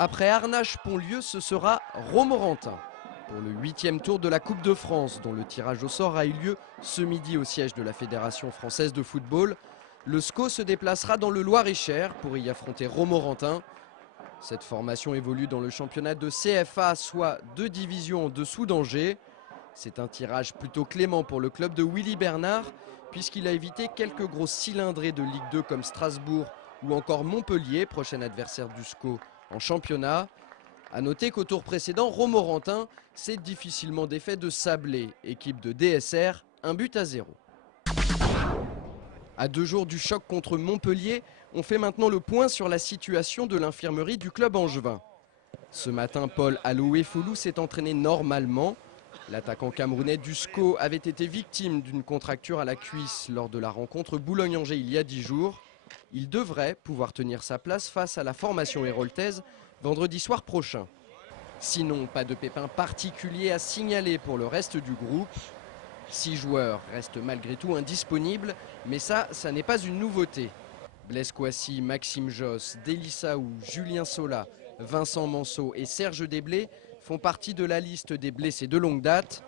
Après Arnage-Pontlieu, ce sera Romorantin pour le 8e tour de la Coupe de France, dont le tirage au sort a eu lieu ce midi au siège de la Fédération française de football. Le SCO se déplacera dans le Loir-et-Cher pour y affronter Romorantin. Cette formation évolue dans le championnat de CFA, soit 2 divisions en dessous d'Angers. C'est un tirage plutôt clément pour le club de Willy Bernard, puisqu'il a évité quelques grosses cylindrées de Ligue 2 comme Strasbourg ou encore Montpellier, prochain adversaire du SCO en championnat. A noter qu'au tour précédent, Romorantin s'est difficilement défait de Sablé, équipe de DSR, 1-0. À 2 jours du choc contre Montpellier, on fait maintenant le point sur la situation de l'infirmerie du club angevin. Ce matin, Paul Aloé-Foulou s'est entraîné normalement. L'attaquant camerounais du SCO avait été victime d'une contracture à la cuisse lors de la rencontre Boulogne-Angers il y a 10 jours. Il devrait pouvoir tenir sa place face à la formation héroltaise vendredi soir prochain. Sinon, pas de pépin particulier à signaler pour le reste du groupe. 6 joueurs restent malgré tout indisponibles, mais ça n'est pas une nouveauté. Blaise Kouassi, Maxime Josse, Délissaou, Julien Sola, Vincent Manceau et Serge Desblés font partie de la liste des blessés de longue date.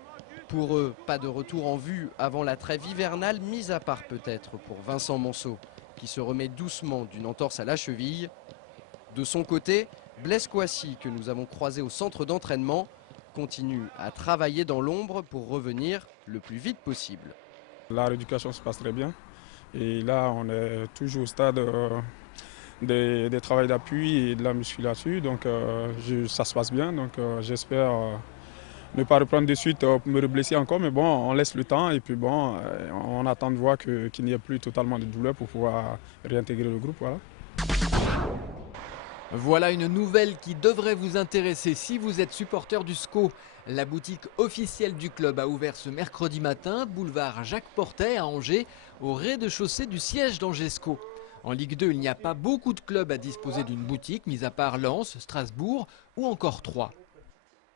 Pour eux, pas de retour en vue avant la trêve hivernale, mis à part peut-être pour Vincent Manceau, qui se remet doucement d'une entorse à la cheville. De son côté, Blaise Kouassi, que nous avons croisé au centre d'entraînement, continue à travailler dans l'ombre pour revenir le plus vite possible. La rééducation se passe très bien et là on est toujours au stade des travaux d'appui et de la musculature, donc ça se passe bien, donc j'espère ne pas reprendre de suite pour me reblesser encore, mais bon, on laisse le temps et puis bon, on attend de voir qu'il n'y ait plus totalement de douleur pour pouvoir réintégrer le groupe. Voilà. Voilà une nouvelle qui devrait vous intéresser si vous êtes supporter du SCO. La boutique officielle du club a ouvert ce mercredi matin, boulevard Jacques Portet à Angers, au rez-de-chaussée du siège d'Angers SCO. En Ligue 2, il n'y a pas beaucoup de clubs à disposer d'une boutique, mis à part Lens, Strasbourg ou encore Troyes.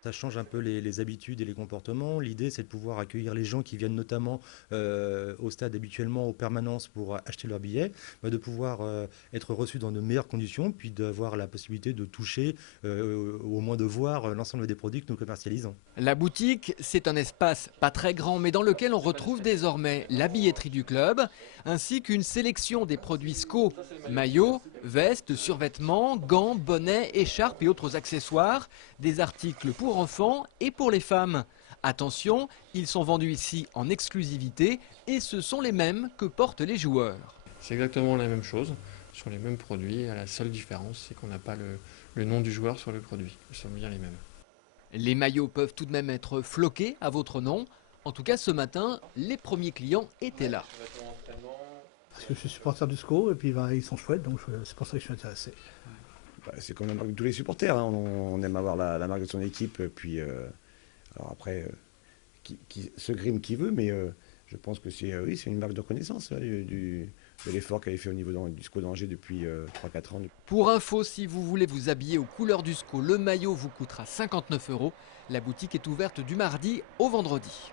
Ça change un peu les habitudes et les comportements. L'idée, c'est de pouvoir accueillir les gens qui viennent notamment au stade habituellement, aux permanences pour acheter leurs billets, de pouvoir être reçus dans de meilleures conditions, puis d'avoir la possibilité de toucher, au moins de voir l'ensemble des produits que nous commercialisons. La boutique, c'est un espace pas très grand, mais dans lequel on retrouve désormais la billetterie du club, ainsi qu'une sélection des produits SCO, maillots, vestes, survêtements, gants, bonnets, écharpes et autres accessoires, des articles pour enfants et pour les femmes. Attention, ils sont vendus ici en exclusivité et ce sont les mêmes que portent les joueurs. C'est exactement la même chose, sur les mêmes produits. La seule différence, c'est qu'on n'a pas le nom du joueur sur le produit. Ils sont bien les mêmes. Les maillots peuvent tout de même être floqués à votre nom. En tout cas, ce matin, les premiers clients étaient là. Parce que je suis supporter du SCO et puis ils sont chouettes, donc c'est pour ça que je suis intéressé. C'est comme la marque de tous les supporters, hein. On aime avoir la marque de son équipe, puis alors après, qui se grime qui veut, mais je pense que c'est une marque de reconnaissance de l'effort qu'elle a fait au niveau du SCO d'Angers depuis 3-4 ans. Pour info, si vous voulez vous habiller aux couleurs du SCO, le maillot vous coûtera 59 €. La boutique est ouverte du mardi au vendredi.